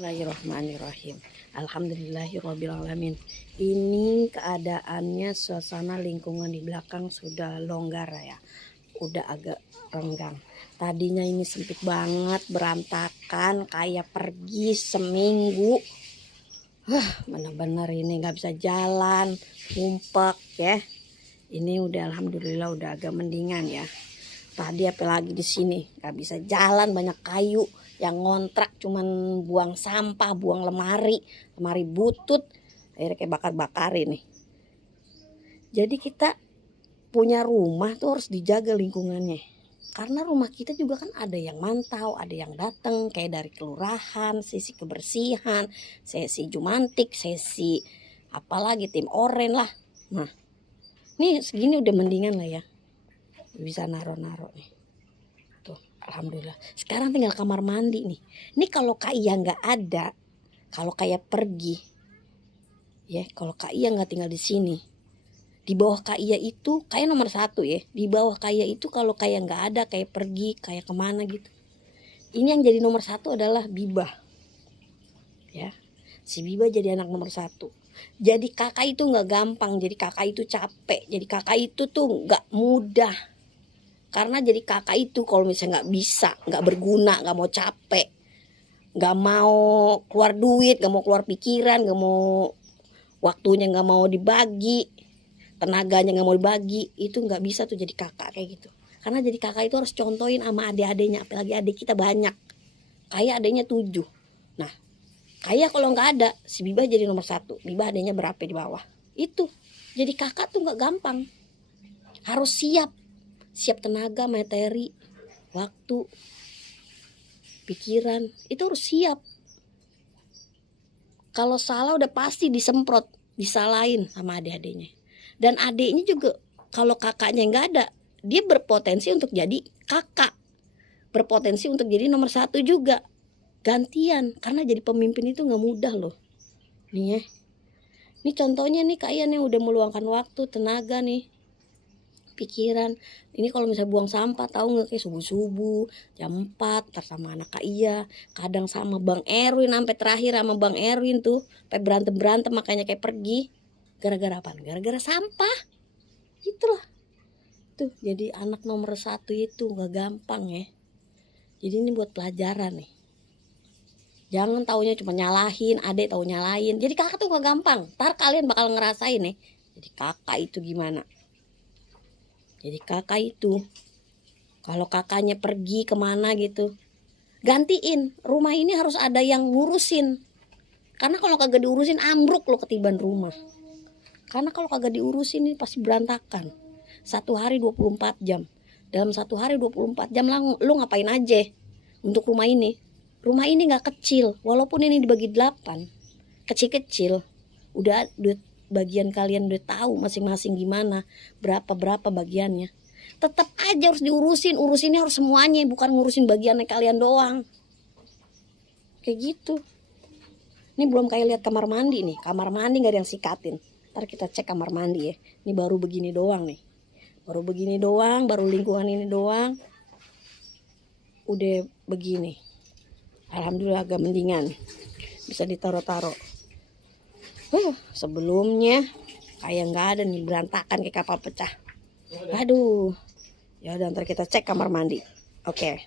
Bismillahirrahmanirrahim. Alhamdulillahirrabbilalamin. Ini keadaannya suasana lingkungan di belakang sudah longgar ya. Udah agak renggang. Tadinya ini sempit banget, berantakan, kayak pergi seminggu. Bener-bener ini nggak bisa jalan, ngumpet ya. Ini udah alhamdulillah udah agak mendingan ya. Tadi apalagi di sini nggak bisa jalan, banyak kayu yang ngontrak, cuman buang sampah, buang lemari butut, akhirnya kayak bakar-bakar ini. Jadi kita punya rumah tuh harus dijaga lingkungannya, karena rumah kita juga kan ada yang mantau, ada yang datang kayak dari kelurahan, sesi kebersihan, sesi jumantik, sesi apalagi tim oren lah. Nah nih segini udah mendingan lah ya, bisa naro-naro nih tuh, alhamdulillah. Sekarang tinggal kamar mandi nih. Ini kalau Kak Iya nggak ada, kalau kayak pergi ya, kalau Kak Iya nggak tinggal di sini, di bawah Kak Iya itu kayak nomor 1 ya. Di bawah Kak Iya itu kalau kayak nggak ada, kayak pergi, kayak kemana gitu, ini yang jadi nomor 1 adalah Bibah ya. Si Bibah jadi anak nomor 1. Jadi kakak itu nggak gampang, jadi kakak itu capek, jadi kakak itu tuh nggak mudah. Karena jadi kakak itu kalau misalnya nggak bisa, nggak berguna, nggak mau capek, nggak mau keluar duit, nggak mau keluar pikiran, nggak mau waktunya, nggak mau dibagi, tenaganya nggak mau dibagi, itu nggak bisa tuh jadi kakak kayak gitu. Karena jadi kakak itu harus contohin sama adik-adiknya, apalagi adik kita banyak, kayak adiknya 7. Nah kayak kalau nggak ada, si Bibah jadi nomor 1. Bibah adanya berapa di bawah. Itu jadi kakak tuh nggak gampang. Harus siap tenaga, materi, waktu, pikiran, itu harus siap. Kalau salah udah pasti disemprot, disalahin sama adik-adiknya. Dan adiknya juga kalau kakaknya nggak ada, dia berpotensi untuk jadi kakak, berpotensi untuk jadi nomor 1 juga. Gantian, karena jadi pemimpin itu nggak mudah loh. Nih ya, ini contohnya nih Kak Iya nih udah meluangkan waktu, tenaga nih, pikiran. Ini kalau misalnya buang sampah, tahu nggak, kayak subuh jam 4 ntar sama anak Kak Iya, kadang sama Bang Erwin, sampai terakhir sama Bang Erwin tuh sampai berantem makanya kayak pergi. Gara-gara apa? Gara-gara sampah. Itulah tuh, jadi anak nomor 1 itu nggak gampang ya. Jadi ini buat pelajaran nih. Jangan taunya cuma nyalahin, adek tahu nyalahin. Jadi kakak tuh gak gampang. Ntar kalian bakal ngerasain nih. Jadi kakak itu gimana? Jadi kakak itu, kalau kakaknya pergi kemana gitu, gantiin. Rumah ini harus ada yang ngurusin. Karena kalau kagak diurusin ambruk lo ketiban rumah. Karena kalau kagak diurusin ini pasti berantakan. 1 hari 24 jam. Dalam 1 hari 24 jam lo ngapain aja untuk rumah ini? Rumah ini gak kecil, walaupun ini dibagi 8, kecil-kecil. Udah bagian kalian udah tahu masing-masing gimana, berapa bagiannya. Tetap aja harus diurusin, urusinnya harus semuanya, bukan ngurusin bagiannya kalian doang. Kayak gitu. Ini belum kayak lihat kamar mandi nih, kamar mandi gak ada yang sikatin. Ntar kita cek kamar mandi ya. Ini baru begini doang nih. Baru begini doang, baru lingkungan ini doang. Udah begini. Alhamdulillah agak mendingan, bisa ditaro-taro. Sebelumnya kayak nggak ada nih, berantakan kayak kapal pecah. Aduh, ya udah ntar kita cek kamar mandi. Oke.